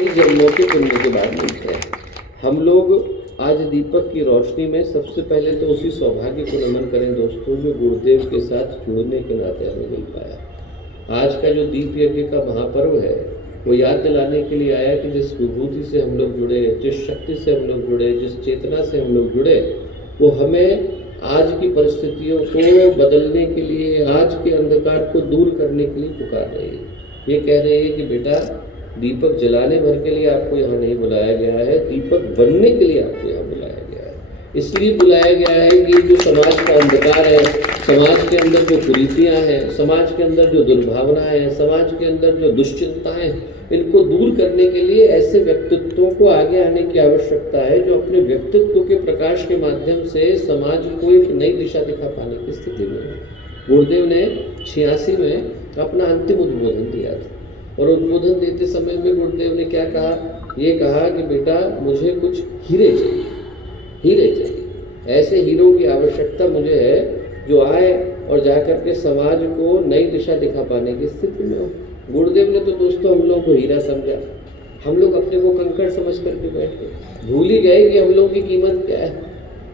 कई जन्मों के पुण्य के बाद मिलते हैं। हम लोग आज दीपक की रोशनी में सबसे पहले तो उसी सौभाग्य को नमन करें दोस्तों, जो गुरुदेव के साथ जुड़ने के नाते हमें मिल पाया। आज का जो दीप यज्ञ का महापर्व है वो याद दिलाने के लिए आया कि जिस विभूति से हम लोग जुड़े, जिस शक्ति से हम लोग जुड़े, जिस चेतना से हम लोग जुड़े, वो हमें आज की परिस्थितियों को बदलने के लिए, आज के अंधकार को दूर करने के लिए पुकार रही है। ये कह रही है कि बेटा, दीपक जलाने भर के लिए आपको यहाँ नहीं बुलाया गया है, दीपक बनने के लिए आपको यहाँ बुलाया गया है। इसलिए बुलाया गया है कि जो समाज का अंधकार है, समाज के अंदर जो कुरीतियाँ हैं, समाज के अंदर जो दुर्भावनाएं हैं, समाज के अंदर जो दुश्चिंताएं हैं, इनको दूर करने के लिए ऐसे व्यक्तित्वों को आगे आने की आवश्यकता है जो अपने व्यक्तित्व के प्रकाश के माध्यम से समाज को एक नई दिशा दिखा पाने की स्थिति में है। गुरुदेव ने 86 में अपना अंतिम उद्बोधन दिया था, और उद्बोधन देते समय में गुरुदेव ने क्या कहा? ये कहा कि बेटा, मुझे कुछ हीरे चाहिए, हीरे चाहिए। ऐसे हीरों की आवश्यकता मुझे है जो आए और जाकर के समाज को नई दिशा दिखा पाने की स्थिति में हो। गुरुदेव ने तो दोस्तों हम लोगों को हीरा समझा, हम लोग अपने को कंकड़ समझ करके बैठ गए। भूल ही गए कि हम लोगों की कीमत क्या है,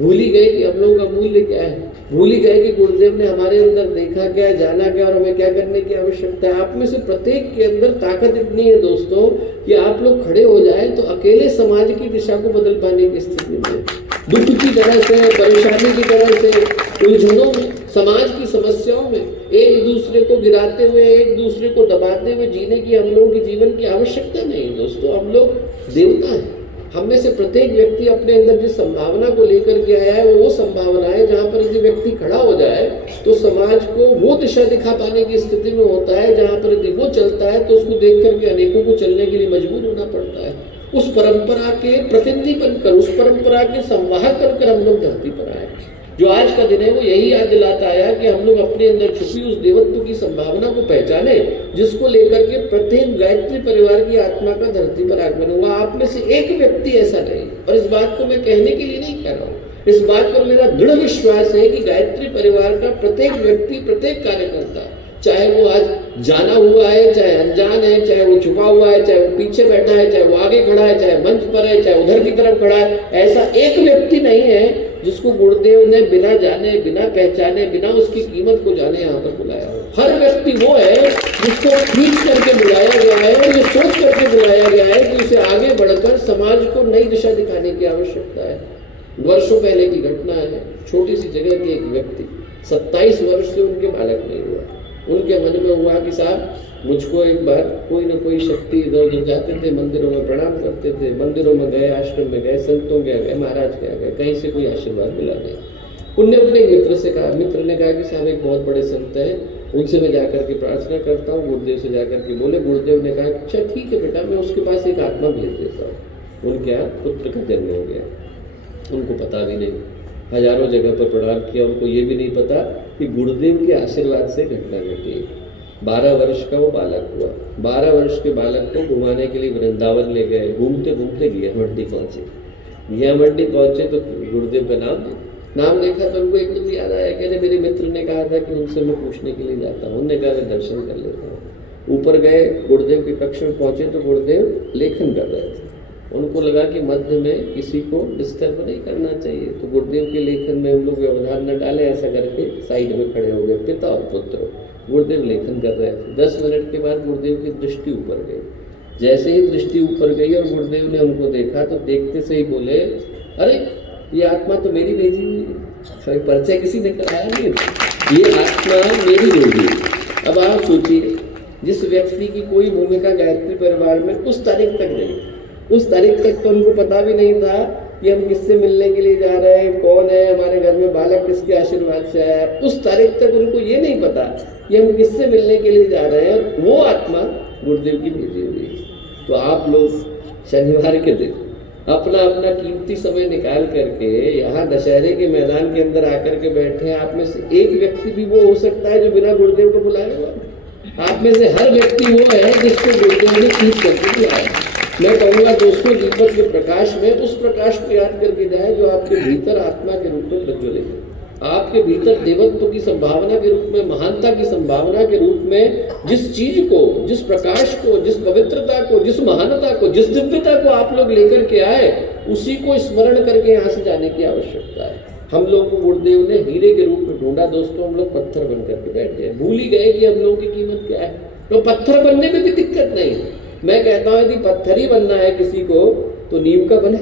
भूल ही गए कि हम लोगों का मूल्य क्या है, भूल ही गए कि गुरुदेव ने हमारे अंदर देखा क्या, जाना क्या और हमें क्या करने की आवश्यकता है। आप में से प्रत्येक के अंदर ताकत इतनी है दोस्तों कि आप लोग खड़े हो जाएं तो अकेले समाज की दिशा को बदल पाने की स्थिति में, दुख की तरह से, परेशानी की तरह से, उलझनों में, समाज की समस्याओं में एक दूसरे को गिराते हुए, एक दूसरे को दबाते हुए जीने की हम लोगों की जीवन की आवश्यकता नहीं है दोस्तों। हम लोग देवता हैं। हम में से प्रत्येक व्यक्ति अपने अंदर जिस संभावना को लेकर के आया है वो संभावना है जहाँ पर यदि व्यक्ति खड़ा हो जाए तो समाज को वो दिशा दिखा पाने की स्थिति में होता है। जहाँ पर यदि वो चलता है तो उसको देख करके अनेकों को चलने के लिए मजबूर होना पड़ता है। उस परंपरा के प्रतिनिधि बनकर, उस परंपरा के संवाहक बनकर हम लोग धरती पर आए। जो आज का दिन है वो यही याद दिलाता आया कि हम लोग अपने अंदर छुपी उस देवत्व की संभावना को पहचाने, जिसको लेकर के प्रत्येक गायत्री परिवार की आत्मा का धरती पर आगमन हुआ। आप में से एक व्यक्ति ऐसा नहीं, और इस बात को मैं कहने के लिए नहीं कह रहा हूँ, इस बात पर मेरा दृढ़ विश्वास है कि गायत्री परिवार का प्रत्येक व्यक्ति, प्रत्येक कार्यकर्ता, चाहे वो आज जाना हुआ है, चाहे अनजान है, चाहे वो छुपा हुआ है, चाहे वो पीछे बैठा है, चाहे वो आगे खड़ा है, चाहे मंच पर है, चाहे उधर की तरफ खड़ा है, ऐसा एक व्यक्ति नहीं है जिसको गुरुदेव ने बिना जाने, बिना पहचाने, बिना उसकी कीमत को जाने यहाँ पर बुलाया हो। हर व्यक्ति वो है जिसको खींच करके बुलाया गया है और ये सोच करके बुलाया गया है कि उसे आगे बढ़कर समाज को नई दिशा दिखाने की आवश्यकता है। वर्षों पहले की घटना है, छोटी सी जगह के एक व्यक्ति 27 वर्ष से उनके बालक नहीं हुआ। उनके मन में हुआ कि साहब, मुझको एक बार कोई ना कोई शक्ति, इधर उधर जाते थे, मंदिरों में प्रणाम करते थे, मंदिरों में गए, आश्रम में गए, संतों के गए, महाराज के गए, कहीं से कोई आशीर्वाद मिला नहीं। उनने अपने मित्र से कहा, मित्र ने कहा कि साहब एक बहुत बड़े संत हैं, उनसे मैं जाकर के प्रार्थना करता हूँ। गुरुदेव से जाकर के बोले। गुरुदेव ने कहा अच्छा ठीक है बेटा, मैं उसके पास एक आत्मा भेज देता हूँ। उनके यहाँ पुत्र का जन्म हो गया, उनको पता भी नहीं, हजारों जगह पर प्रणाम किया, उनको ये भी नहीं पता कि गुरुदेव के आशीर्वाद से घटना घटी। 12 वर्ष का वो बालक हुआ। 12 वर्ष के बालक को घुमाने के लिए वृंदावन ले गए। घूमते घूमते घिया मंडी पहुँचे। घिया मंडी पहुँचे तो गुरुदेव का नाम देखा तो उनको एकदम याद आया। कहते मेरे मित्र ने कहा था कि उनसे मैं पूछने के लिए जाता हूँ। उन्होंने कहा मैं दर्शन कर लेता हूँ। ऊपर गए, गुरुदेव के कक्ष में पहुँचे तो गुरुदेव लेखन कर रहे थे। उनको लगा कि मध्य में किसी को डिस्टर्ब नहीं करना चाहिए, तो गुरुदेव के लेखन में हम लोग व्यवधान न डालें, ऐसा करके साइड में खड़े हो गए, पिता और पुत्र। गुरुदेव लेखन कर रहे थे। 10 मिनट के बाद गुरुदेव की दृष्टि ऊपर गई। जैसे ही दृष्टि ऊपर गई और गुरुदेव ने उनको देखा तो देखते से ही बोले, अरे ये आत्मा तो मेरी भेजी हुई है, परिचय किसी ने कराया नहीं, ये आत्मा मेरी भेजी। अब आप सोचिए, जिस व्यक्ति की कोई भूमिका गायत्री परिवार में उस तारीख तक नहीं, उस तारीख तक तो उनको पता भी नहीं था कि हम किससे मिलने के लिए जा रहे हैं, कौन है, हमारे घर में बालक किसके आशीर्वाद से आया है। उस तारीख तक उनको ये नहीं पता कि हम किससे मिलने के लिए जा रहे हैं, वो आत्मा गुरुदेव की भेजी हुई है। तो आप लोग शनिवार के दिन अपना अपना कीमती समय निकाल करके यहाँ दशहरे के मैदान के अंदर आकर के बैठे। आप में से एक व्यक्ति भी वो हो सकता है जो बिना गुरुदेव को बुलाए हुआ। आप में से हर व्यक्ति वो है जिसको गुरुदेव ने खींच करके बुलाया। मैं कहूँगा दोस्तों, दीपक के प्रकाश में उस प्रकाश को याद करके जाए जो आपके भीतर आत्मा के रूप में प्रज्वलित है। आपके भीतर देवत्व की संभावना के रूप में, महानता की संभावना के रूप में जिस चीज को, जिस प्रकाश को, जिस पवित्रता को, जिस महानता को, जिस दिव्यता को आप लोग लेकर के आए, उसी को स्मरण करके यहाँ से जाने की आवश्यकता है। हम लोग को गुरुदेव ने हीरे के रूप में ढूंढा दोस्तों, हम लोग पत्थर बन करके बैठ गए, भूल ही गए कि हम लोगों की कीमत क्या है। तो पत्थर बनने में भी दिक्कत नहीं। मैं कहता हूँ यदि पत्थर ही बनना है किसी को तो नीम का बने,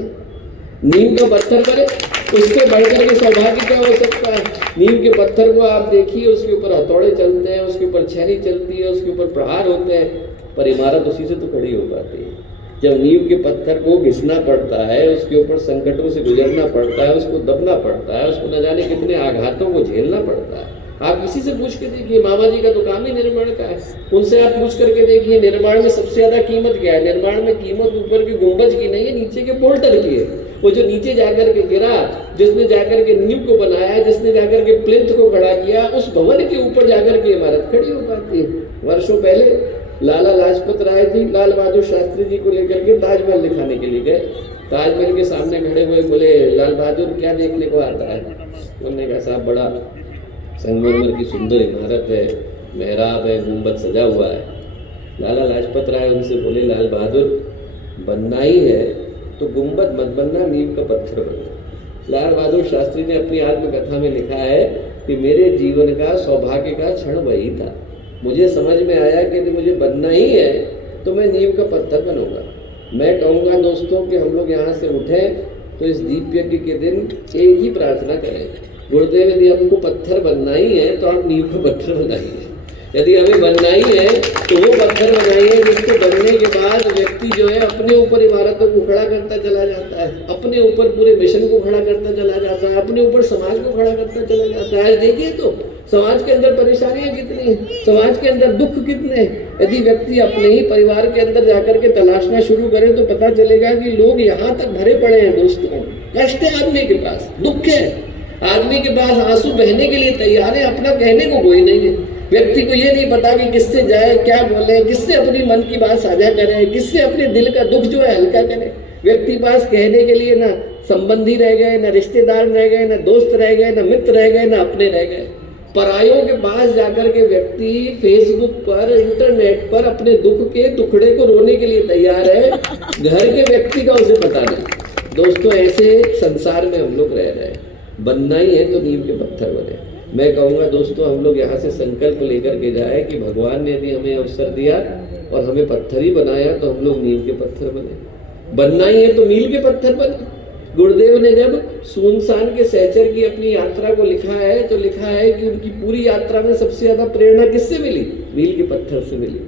नीम का पत्थर बने, उससे बढ़कर के सौभाग्य क्या हो सकता है। नीम के पत्थर को आप देखिए, उसके ऊपर हथौड़े चलते हैं, उसके ऊपर छेनी चलती है, उसके ऊपर प्रहार होते हैं, पर इमारत उसी से तो खड़ी हो पाती है। जब नीम के पत्थर को घिसना पड़ता है, उसके ऊपर संकटों से गुजरना पड़ता है, उसको दबना पड़ता है, उसको न जाने कितने आघातों को झेलना पड़ता है। आप किसी से पूछ के देखिए, मामा जी का तो काम ही निर्माण का है, उनसे आप पूछ करके देखिए निर्माण में सबसे ज्यादा कीमत क्या है। निर्माण में कीमत ऊपर के गुंबज की नहीं है, नीचे के बोल्टर की है। वो जो नीचे जाकर के गिरा, जिसने जाकर के नींव को बनाया, जिसने जाकर के प्लिंथ को खड़ा किया, उस भवन के ऊपर जाकर के इमारत खड़ी हो पाती है। वर्षों पहले लाला लाजपत राय जी लाल बहादुर शास्त्री जी को लेकर के ताजमहल दिखाने के लिए गए। ताजमहल के सामने खड़े हुए बोले, लाल बहादुर क्या देखने को आता है? उन्होंने कहा, साहब बड़ा संगमरमर की सुंदर इमारत है, मेहराब है, गुंबद सजा हुआ है। लाला लाजपत राय उनसे बोले, लाल बहादुर बनना ही है तो गुंबद मत बनना, नीम का पत्थर बनना। लाल बहादुर शास्त्री ने अपनी आत्मकथा में लिखा है कि मेरे जीवन का सौभाग्य का क्षण वही था। मुझे समझ में आया कि यदि मुझे बनना ही है तो मैं नीम का पत्थर बनूंगा। मैं कहूँगा दोस्तों कि हम लोग यहाँ से उठें तो इस दीप यज्ञ के दिन एक ही प्रार्थना करें, गुरुदेव यदि हमको पत्थर बनना ही है तो आप नीम का पत्थर बनाइए। यदि हमें बनना ही है तो वो पत्थर बनाइए जिसको बनने के बाद व्यक्ति जो है अपने ऊपर इमारतों को खड़ा करता चला जाता है, अपने ऊपर पूरे मिशन को खड़ा करता चला जाता है, अपने ऊपर समाज को खड़ा करता चला जाता है। देखिए तो समाज के अंदर परेशानियां कितनी हैं, समाज के अंदर दुख कितने हैं। यदि व्यक्ति अपने ही परिवार के अंदर जाकर के तलाशना शुरू करे तो पता चलेगा कि लोग यहाँ तक भरे पड़े हैं दोस्तों। कष्ट है आदमी के पास, दुख है आदमी के पास, आंसू बहने के लिए तैयार है, अपना कहने को कोई नहीं है। व्यक्ति को ये नहीं पता कि किससे जाए, क्या बोले, किससे अपनी मन की बात साझा करे, किससे अपने दिल का दुख जो है हल्का करे। व्यक्ति पास कहने के लिए ना संबंधी रह गए, ना रिश्तेदार रह गए, ना दोस्त रह गए, ना मित्र रह गए, ना अपने रह गए। परायों के पास जाकर के व्यक्ति फेसबुक पर, इंटरनेट पर अपने दुख के टुकड़े को रोने के लिए तैयार है, घर के व्यक्ति का उसे पता नहीं। दोस्तों ऐसे संसार में हम लोग रह रहे हैं। बनना ही है तो नीम के पत्थर बने। मैं कहूँगा दोस्तों हम लोग यहाँ से संकल्प लेकर के जाए कि भगवान ने यदि हमें अवसर दिया और हमें पत्थर ही बनाया तो हम लोग नीम के पत्थर बने। बनना ही है तो मील के पत्थर बने। गुरुदेव ने जब सुनसान के सहचर की अपनी यात्रा को लिखा है तो लिखा है कि उनकी पूरी यात्रा में सबसे ज्यादा प्रेरणा किससे मिली? मील के पत्थर से मिली।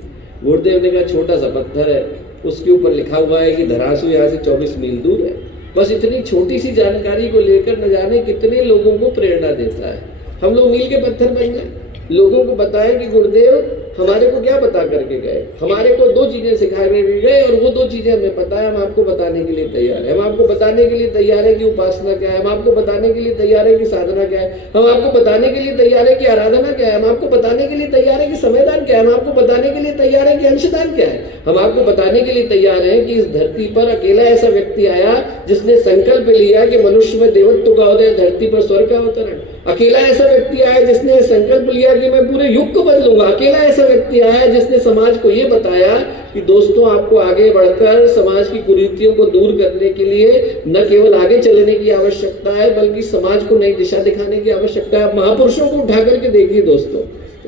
गुरुदेव ने कहा छोटा सा पत्थर है, उसके ऊपर लिखा हुआ है कि धरासू यहाँ से 24 मील दूर है। बस इतनी छोटी सी जानकारी को लेकर न जाने कितने लोगों को प्रेरणा देता है। हम लोग मील के पत्थर बन जाए, लोगों को बताएं कि गुरुदेव हमारे को क्या बता करके गए, हमारे को 2 चीजें सिखा करके गए और वो 2 चीजें हमें पता है, हम आपको बताने के लिए तैयार है। हम आपको बताने के लिए तैयार है कि उपासना क्या है, हम आपको बताने के लिए तैयार है कि साधना क्या है, हम आपको बताने के लिए तैयार है कि आराधना क्या है, हम आपको बताने के लिए तैयार है कि समयदान क्या है, हम आपको बताने के लिए तैयार है कि अंशदान क्या है। हम आपको बताने के लिए तैयार है कि इस धरती पर अकेला ऐसा व्यक्ति आया जिसने संकल्प लिया कि मनुष्य में देवत्व का उदय, धरती पर स्वर्ग का अवतरण। अकेला ऐसा व्यक्ति आया जिसने संकल्प लिया कि मैं पूरे युग को बदलूंगा। अकेला ऐसा व्यक्ति आया जिसने समाज को ये बताया कि दोस्तों आपको आगे बढ़कर समाज की कुरीतियों को दूर करने के लिए न केवल आगे चलने की आवश्यकता है बल्कि समाज को नई दिशा दिखाने की आवश्यकता है। महापुरुषों को उठा करके देखिए दोस्तों,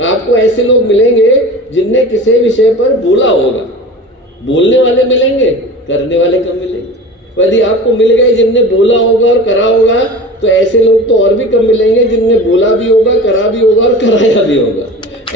आपको ऐसे लोग मिलेंगे जिनने किसी विषय पर बोला होगा। बोलने वाले मिलेंगे, करने वाले कम मिलेंगे। यदि आपको मिल गए जिनने बोला होगा और करा होगा तो ऐसे लोग तो और भी कम मिलेंगे जिनने बोला भी होगा, करा भी होगा और कराया भी होगा।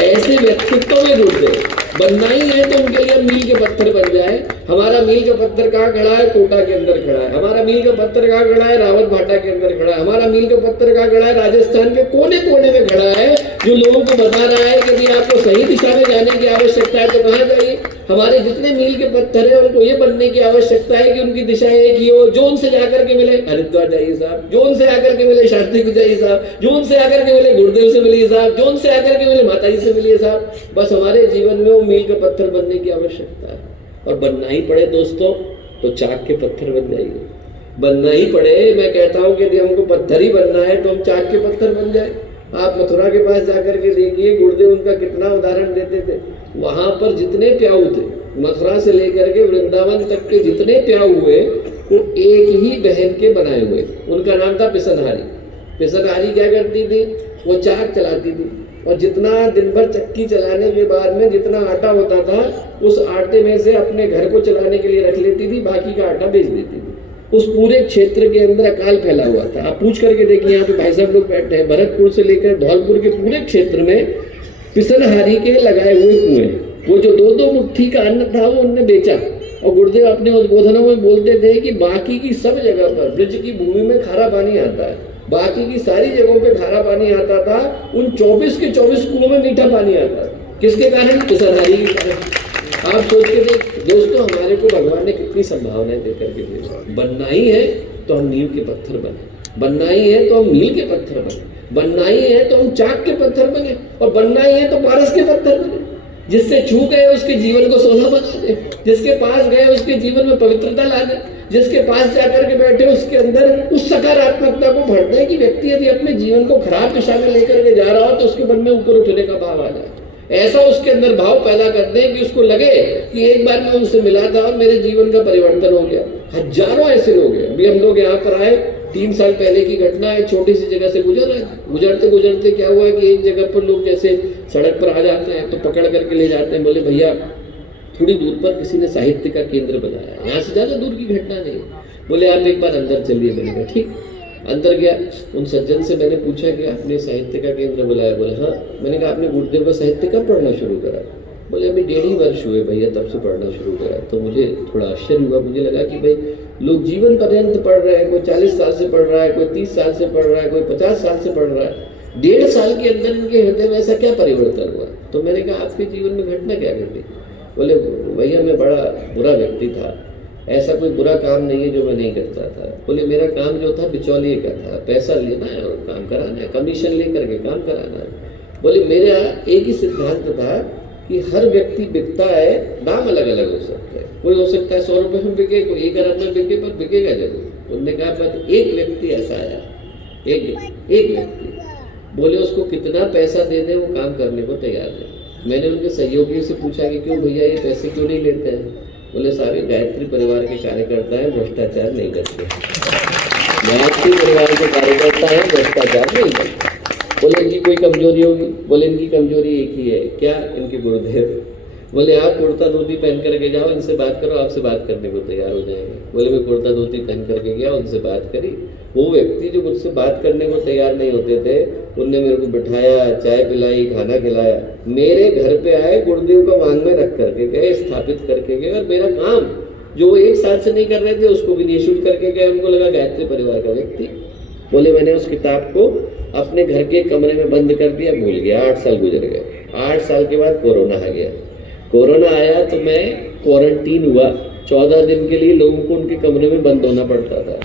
ऐसे व्यक्तित्व में जुड़ते बनना ही है तो उनके लिए मील के पत्थर बन जाए। हमारा मील का पत्थर कहाँ खड़ा है? कोटा के अंदर खड़ा है। हमारा मील का पत्थर कहाँ खड़ा है? रावत भाटा के अंदर खड़ा है। हमारा मील का पत्थर कहाँ खड़ा है? राजस्थान के कोने कोने में खड़ा है, जो लोगों को बता रहा है कि आपको सही दिशा में जाने की आवश्यकता है तो कहाँ जाइए। हमारे जितने मील के पत्थर है उनको ये बनने की आवश्यकता है कि उनकी दिशा एक ही हो। जोन से जाकर के मिले हरिद्वार जाइए साहब, जोन से आकर के मिले शास्त्री को जाइए साहब, जोन से आकर के मिले गुरुदेव से मिलिए साहब, जोन से आकर के मिले माता जी से मिलिए साहब। बस हमारे जीवन में वो मील का पत्थर बनने की आवश्यकता है। और बनना ही पड़े दोस्तों तो चाक के पत्थर बन जाइए। बनना ही पड़े। मैं कहता हूँ कि यदि हमको पत्थर ही बनना है तो हम चाक के पत्थर बन जाए। आप मथुरा के पास जाकर के देखिए, गुरुदेव उनका कितना उदाहरण देते थे। वहां पर जितने प्याऊ थे, मथुरा से लेकर के वृंदावन तक के जितने प्याऊ हुए, वो एक ही बहन के बनाए हुए। उनका नाम था पिसनहारी। पिसनहारी क्या करती थी? वो चाक चलाती थी, और जितना दिन भर चक्की चलाने के बाद में जितना आटा होता था, उस आटे में से अपने घर को चलाने के लिए रख लेती थी, बाकी का आटा बेच देती थी। उस पूरे क्षेत्र के अंदर अकाल फैला हुआ था। आप पूछ करके देखिए, यहाँ पे भाई साहब लोग बैठे हैं, भरतपुर से लेकर धौलपुर के पूरे क्षेत्र में पिसनहारी के लगाए हुए कुएं। वो जो 2-2 मुट्ठी का अन्न था वो उनने बेचा। और गुरुदेव अपने उद्बोधनों में बोलते थे कि बाकी की सब जगह पर ब्रज की भूमि में खारा पानी आता है, बाकी की सारी जगहों पे खारा पानी आता था, उन 24 के 24 कुओं में मीठा पानी आता था। किसके कारण? पिसनहारी के कारण। आप सोच के देख दोस्तों, हमारे को भगवान ने कितनी संभावनाएं दे करके भेजा। बनना ही है तो हम नींव के पत्थर बने, बनना ही है तो हम मील के पत्थर बने, बनना ही है तो हम चाक के पत्थर बने, और बनना ही है तो पारस के पत्थर बने। जिससे छू गए उसके जीवन को सोना बना दे, जिसके पास गए उसके जीवन में पवित्रता ला दे, जिसके पास जाकर के बैठे उसके अंदर उस सकारात्मकता को भर दे कि व्यक्ति यदि अपने जीवन को खराब दिशा में लेकर के जा रहा हो तो उसके मन में ऊपर उठने का भाव आ जाए। ऐसा उसके अंदर भाव पैदा कर दें कि उसको लगे कि एक बार मैं उनसे मिला था और मेरे जीवन का परिवर्तन हो गया। हजारों ऐसे लोग हैं। अभी हम लोग यहाँ पर आए, 3 साल पहले की घटना है, छोटी सी जगह से गुजर रहे थे। गुजरते गुजरते क्या हुआ कि एक जगह पर लोग जैसे सड़क पर आ जाते हैं तो पकड़ करके ले जाते हैं। बोले भैया थोड़ी दूर पर किसी ने साहित्य का केंद्र बनाया है, यहाँ से ज्यादा दूर की घटना नहीं। बोले आप एक बार अंदर चलिए। मैंने कहा ठीक। अंदर गया। उन सज्जन से मैंने पूछा कि आपने साहित्य का केंद्र बुलाया? बोले हाँ। मैंने कहा आपने गुरुदेव का साहित्य कब पढ़ना शुरू करा? बोले अभी 1.5 वर्ष हुए भैया, तब से पढ़ना शुरू करा। तो मुझे थोड़ा आश्चर्य हुआ। मुझे लगा कि भाई लोग जीवन पर्यंत पढ़ रहे हैं, कोई 40 साल से पढ़ रहा है, कोई 30 साल से पढ़ रहा है, कोई 50 साल से पढ़ रहा है। 1.5 साल के अंदर इनके हृदय में ऐसा क्या परिवर्तन हुआ? तो मैंने कहा आपके जीवन में घटना क्या घटी? बोले भैया मैं बड़ा बुरा व्यक्ति था, ऐसा कोई बुरा काम नहीं है जो मैं नहीं करता था। बोले मेरा काम जो था बिचौलिए का था, पैसा लेना है और काम कराना है, कमीशन लेकर के काम कराना है। बोले मेरा एक ही सिद्धांत था कि हर व्यक्ति बिकता है, दाम अलग अलग हो सकता है। कोई हो सकता है 100 रुपये में बिके, कोई 1 अरब में बिके, पर बिकेगा जरूर। उन्होंने कहा पर एक व्यक्ति ऐसा आया, एक व्यक्ति, बोले उसको कितना पैसा दे दें वो काम करने को तैयार है। मैंने उनके सहयोगियों से पूछा कि क्यों भैया ये पैसे क्यों नहीं लेते हैं? बोले सारे गायत्री परिवार के कार्यकर्ता हैं, भ्रष्टाचार नहीं करते। गायत्री परिवार के कार्यकर्ता हैं, भ्रष्टाचार नहीं करते। बोले इनकी कोई कमजोरी होगी? बोले इनकी कमजोरी एक ही है। क्या? इनके गुरुदेव। बोले आप कुर्ता धोती पहन करके जाओ, इनसे बात करो, आपसे बात करने को तैयार हो जाएंगे। बोले मैं कुर्ता धोती पहन करके गया, उनसे बात करी। वो व्यक्ति जो मुझसे बात करने को तैयार नहीं होते थे, उनने मेरे को बिठाया, चाय पिलाई, खाना खिलाया, मेरे घर पे आए, गुरुदेव का मांग में रख करके गए, स्थापित करके गए। और मेरा काम जो वो 1 साल से नहीं कर रहे थे उसको भी निःशुल्क करके गए। उनको लगा गायत्री परिवार का व्यक्ति। बोले मैंने उस किताब को अपने घर के कमरे में बंद कर दिया, भूल गया। 8 साल गुजर गए। 8 साल के बाद कोरोना आ गया। कोरोना आया तो मैं क्वारंटीन हुआ। 14 दिन के लिए लोगों को उनके कमरे में बंद होना पड़ता था।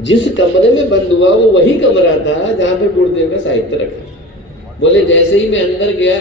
जिस कमरे में बंद हुआ वो वही कमरा था जहाँ पे गुरुदेव का साहित्य रखा। बोले जैसे ही मैं अंदर गया